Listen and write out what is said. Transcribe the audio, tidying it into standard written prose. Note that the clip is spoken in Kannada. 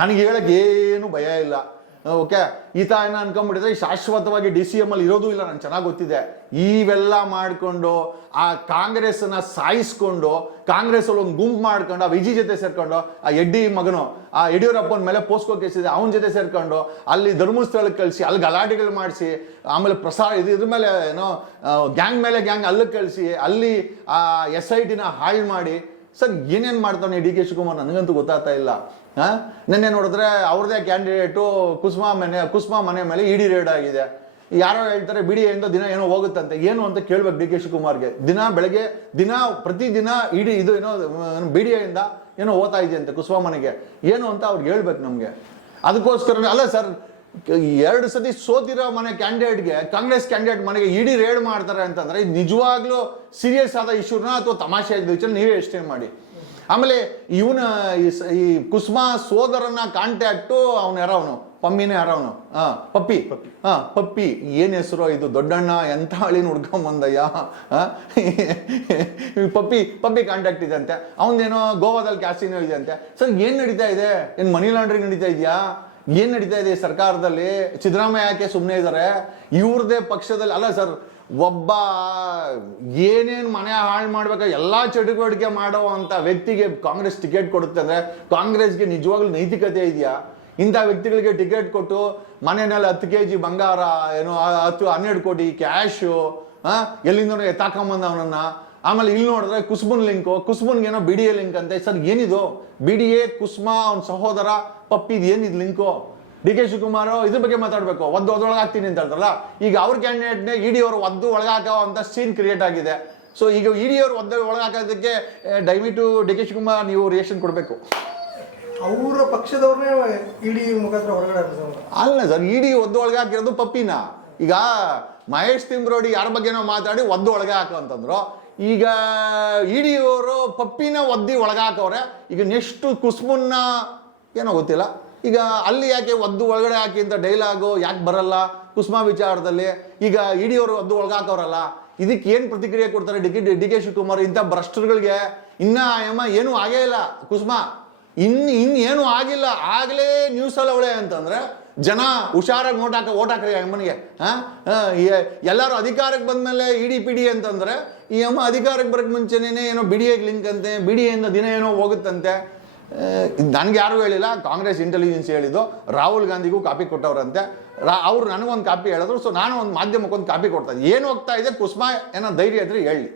ನನಗೆ ಹೇಳಕ್ಕೆ ಏನು ಭಯ ಇಲ್ಲ. ಓಕೆ, ಈತ ಏನೋ ಅನ್ಕೊಂಡ್ಬಿಟ್ಟಿದ್ರೆ ಶಾಶ್ವತವಾಗಿ DCM ಅಲ್ಲಿ ಇರೋದು ಇಲ್ಲ, ನನಗೆ ಚೆನ್ನಾಗಿ ಗೊತ್ತಿದೆ. ಇವೆಲ್ಲ ಮಾಡಿಕೊಂಡು ಆ ಕಾಂಗ್ರೆಸ್ನ ಸಾಯಿಸ್ಕೊಂಡು ಕಾಂಗ್ರೆಸ್ ಅಲ್ಲಿ ಒಂದು ಗುಂಪು ಮಾಡ್ಕೊಂಡು ಆ ವಿಜಿ ಜೊತೆ ಸೇರ್ಕೊಂಡು ಆ ಎಡ್ಡಿ ಮಗನು ಆ ಯಡಿಯೂರಪ್ಪನ ಮೇಲೆ ಪೋಸ್ಕೋ ಕೇಸ್ ಇದೆ ಅವನ ಜೊತೆ ಸೇರ್ಕೊಂಡು ಅಲ್ಲಿ ಧರ್ಮಸ್ಥಳಕ್ಕೆ ಕಳಿಸಿ ಅಲ್ಲಿ ಗಲಾಟೆಗಳು ಮಾಡಿಸಿ ಆಮೇಲೆ ಇದ್ರ ಮೇಲೆ ಏನೋ ಗ್ಯಾಂಗ್ ಮೇಲೆ ಗ್ಯಾಂಗ್ ಅಲ್ಲಿಗೆ ಕಳಿಸಿ ಅಲ್ಲಿ ಆ SITನ ಹಾಳು ಮಾಡಿ ಸರ್ ಏನೇನು ಮಾಡ್ತಾನೆ DK ಶಿವಕುಮಾರ್ ನನಗಂತೂ ಗೊತ್ತಾಗ್ತಾ ಇಲ್ಲ. ನಿನ್ನೆ ನೋಡಿದ್ರೆ ಅವ್ರದೇ ಕ್ಯಾಂಡಿಡೇಟು ಕುಸ್ಮಾ ಮನೆ ಮೇಲೆ ED ರೇಡ್ ಆಗಿದೆ. ಯಾರೋ ಹೇಳ್ತಾರೆ BDAಯಿಂದ ದಿನ ಏನೋ ಹೋಗುತ್ತಂತೆ, ಏನು ಅಂತ ಕೇಳ್ಬೇಕು DK ಶಿವಕುಮಾರ್ಗೆ. ಬೆಳಗ್ಗೆ ಪ್ರತಿದಿನ ED ಇದು ಏನೋ BDAಯಿಂದ ಏನೋ ಹೋಗ್ತಾ ಇದೆಯಂತೆ ಕುಸ್ಮಾ ಮನೆಗೆ, ಏನು ಅಂತ ಅವ್ರಿಗೆ ಹೇಳ್ಬೇಕು ನಮಗೆ. ಅದಕ್ಕೋಸ್ಕರ ಅಲ್ಲ ಸರ್, 2 ಸತಿ ಸೋತಿರೋ ಮನೆ ಕ್ಯಾಂಡಿಡೇಟ್ಗೆ ಕಾಂಗ್ರೆಸ್ ಕ್ಯಾಂಡಿಡೇಟ್ ಮನೆಗೆ ED ರೇಡ್ ಮಾಡ್ತಾರೆ ಅಂತಂದ್ರೆ ಇದು ನಿಜವಾಗ್ಲೂ ಸೀರಿಯಸ್ ಆದ ಇಶ್ಯೂನ ಅಥವಾ ತಮಾಷೆ ಆದ ವಿಚಾರ ನೀವೇ ಎಷ್ಟೇ ಮಾಡಿ. ಆಮೇಲೆ ಈ ಕುಸ್ಮಾ ಸೋದರನ ಕಾಂಟ್ಯಾಕ್ಟು ಅವನು ಯಾರವನು ಪಮ್ಮಿನೇ ಯಾರವನು ಪಪ್ಪಿ ಏನ್ ಹೆಸರು ಇದು, ದೊಡ್ಡಣ್ಣ ಎಂಥ ಹಳಿನ ಹುಡ್ಕೊಂಬಂದಯ್ಯ. ಪಪ್ಪಿ ಕಾಂಟ್ಯಾಕ್ಟ್ ಇದೆ ಅಂತೆ, ಅವನದೇನೋ ಗೋವಾದಲ್ಲಿ ಕ್ಯಾಸಿನೋ ಇದೆ ಅಂತೆ. ಸರ್ ಏನ್ ನಡೀತಾ ಇದೆ? ಏನ್ ಮನಿ ಲಾಂಡ್ರಿಂಗ್ ನಡೀತಾ ಇದೆಯಾ? ಏನ್ ನಡೀತಾ ಇದೆ ಸರ್ಕಾರದಲ್ಲಿ? ಸಿದ್ದರಾಮಯ್ಯ ಯಾಕೆ ಸುಮ್ಮನೆ ಇದ್ದಾರೆ? ಇವ್ರದೇ ಪಕ್ಷದಲ್ಲಿ ಅಲ್ಲ ಸರ್, ಒಬ್ಬ ಏನೇನು ಮನೆ ಹಾಳು ಮಾಡ್ಬೇಕು ಎಲ್ಲ ಚಟುವಟಿಕೆ ಮಾಡೋ ಅಂತ ವ್ಯಕ್ತಿಗೆ ಕಾಂಗ್ರೆಸ್ ಟಿಕೆಟ್ ಕೊಡುತ್ತೆ ಅಂದ್ರೆ ಕಾಂಗ್ರೆಸ್ಗೆ ನಿಜವಾಗ್ಲೂ ನೈತಿಕತೆ ಇದೆಯಾ? ಇಂಥ ವ್ಯಕ್ತಿಗಳಿಗೆ ಟಿಕೆಟ್ ಕೊಟ್ಟು ಮನೆಯಲ್ಲಿ 10 kg ಬಂಗಾರ, ಏನೋ 12 ಕೋಟಿ ಕ್ಯಾಶು ಎಲ್ಲಿಂದನೋ ಎತ್ತಾಕೊಂಬಂದ ಅವನನ್ನ. ಆಮೇಲೆ ಇಲ್ಲಿ ನೋಡಿದ್ರೆ ಕುಸ್ಮನ್ಗೇನೋ BDA ಲಿಂಕ್ ಅಂತೆ. ಸರ್ ಏನಿದು BDA ಕುಸ್ಮಾ ಅವನ ಸಹೋದರ ಪಪ್ಪಿ ಏನಿದ್ ಲಿಂಕು? DK ಶಿವಕುಮಾರ್ ಇದ್ರ ಬಗ್ಗೆ ಮಾತಾಡ್ಬೇಕು. ಒಳಗಾಗ್ತೀನಿ ಅಂತ ಹೇಳ್ತಾರಲ್ಲ, ಈಗ ಅವ್ರ ಕ್ಯಾಂಡಿಡೇಟ್ನೇ ED ಅವರು ಒಳಗಾಕೋ ಅಂತ ಸೀನ್ ಕ್ರಿಯೇಟ್ ಆಗಿದೆ. ಸೊ ಈಗ ED ಅವರು ಒಳಗಾಕೋದಕ್ಕೆ ದಯವಿಟ್ಟು DK ಶಿವಕುಮಾರ್ ನೀವು ರಿಯಾಕ್ಷನ್ ಕೊಡಬೇಕು. ಅವರ ಪಕ್ಷದವ್ರನ್ನೇ ED ಮುಖಾಂತರ ಹೊರಗಡೆ ಅಲ್ಲ ಸರ್, ED ಒಳಗಾಕಿರೋದು ಪಪ್ಪಿನ. ಈಗ ಮಹೇಶ್ ತಿಮ್ರೋಡಿ ಯಾರ ಬಗ್ಗೆನೋ ಮಾತಾಡಿ ಒಳಗೆ ಹಾಕೋ ಅಂತಂದ್ರು. ಈಗ ED ಅವರು ಪಪ್ಪಿನ ಒಳಗಾಕವ್ರೆ. ಈಗ ನೆಕ್ಸ್ಟ್ ಕುಸ್ಮನ್ನ ಏನೋ ಗೊತ್ತಿಲ್ಲ. ಈಗ ಅಲ್ಲಿ ಯಾಕೆ ಒಳಗಡೆ ಹಾಕಿ ಅಂತ ಡೈಲಾಗು ಯಾಕೆ ಬರಲ್ಲ ಕುಸ್ಮಾ ವಿಚಾರದಲ್ಲಿ? ಈಗ ED ಅವರು ಒಳಗಾಕವ್ರಲ್ಲ, ಇದಕ್ಕೆ ಏನು ಪ್ರತಿಕ್ರಿಯೆ ಕೊಡ್ತಾರೆ DK ಶಿವಕುಮಾರ್? ಇಂಥ ಭ್ರಷ್ಟರುಗಳಿಗೆ ಏನೂ ಆಗೇ ಇಲ್ಲ. ಕುಸ್ಮಾ ಇನ್ನೇನು ಆಗಿಲ್ಲ, ಆಗಲೇ ನ್ಯೂಸಲ್ಲಿ ಅವಳೆ ಅಂತಂದ್ರೆ ಜನ ಹುಷಾರಾಗಿ ಓಟ್ ಹಾಕ್ರಿ ಅಮ್ಮನಿಗೆ. ಎಲ್ಲರೂ ಅಧಿಕಾರಕ್ಕೆ ಬಂದ್ಮೇಲೆ ED PD ಅಂತಂದ್ರೆ ಈ ಅಮ್ಮ ಅಧಿಕಾರಕ್ಕೆ ಬರೋಕ್ಕೆ ಮುಂಚೆನೇ ಏನೋ BDA ಲಿಂಕ್ ಅಂತೆ, BDAಯಿಂದ ದಿನ ಏನೋ ಹೋಗುತ್ತಂತೆ. ನನಗೆ ಯಾರು ಹೇಳಿಲ್ಲ, ಕಾಂಗ್ರೆಸ್ ಇಂಟೆಲಿಜೆನ್ಸ್ ಹೇಳಿದ್ದು. ರಾಹುಲ್ ಗಾಂಧಿಗೂ ಕಾಪಿ ಕೊಟ್ಟವ್ರಂತೆ, ಅವ್ರು ನನಗೊಂದು ಕಾಪಿ ಹೇಳಿದ್ರು. ಸೊ ನಾನು ಒಂದು ಮಾಧ್ಯಮಕ್ಕೊಂದು ಕಾಪಿ ಕೊಡ್ತಾ ಇದ್ದೆ. ಏನು ಹೋಗ್ತಾ ಇದೆ ಕುಸ್ಮಾ ಏನೋ ಧೈರ್ಯ ಇದ್ರೆ ಹೇಳಿ.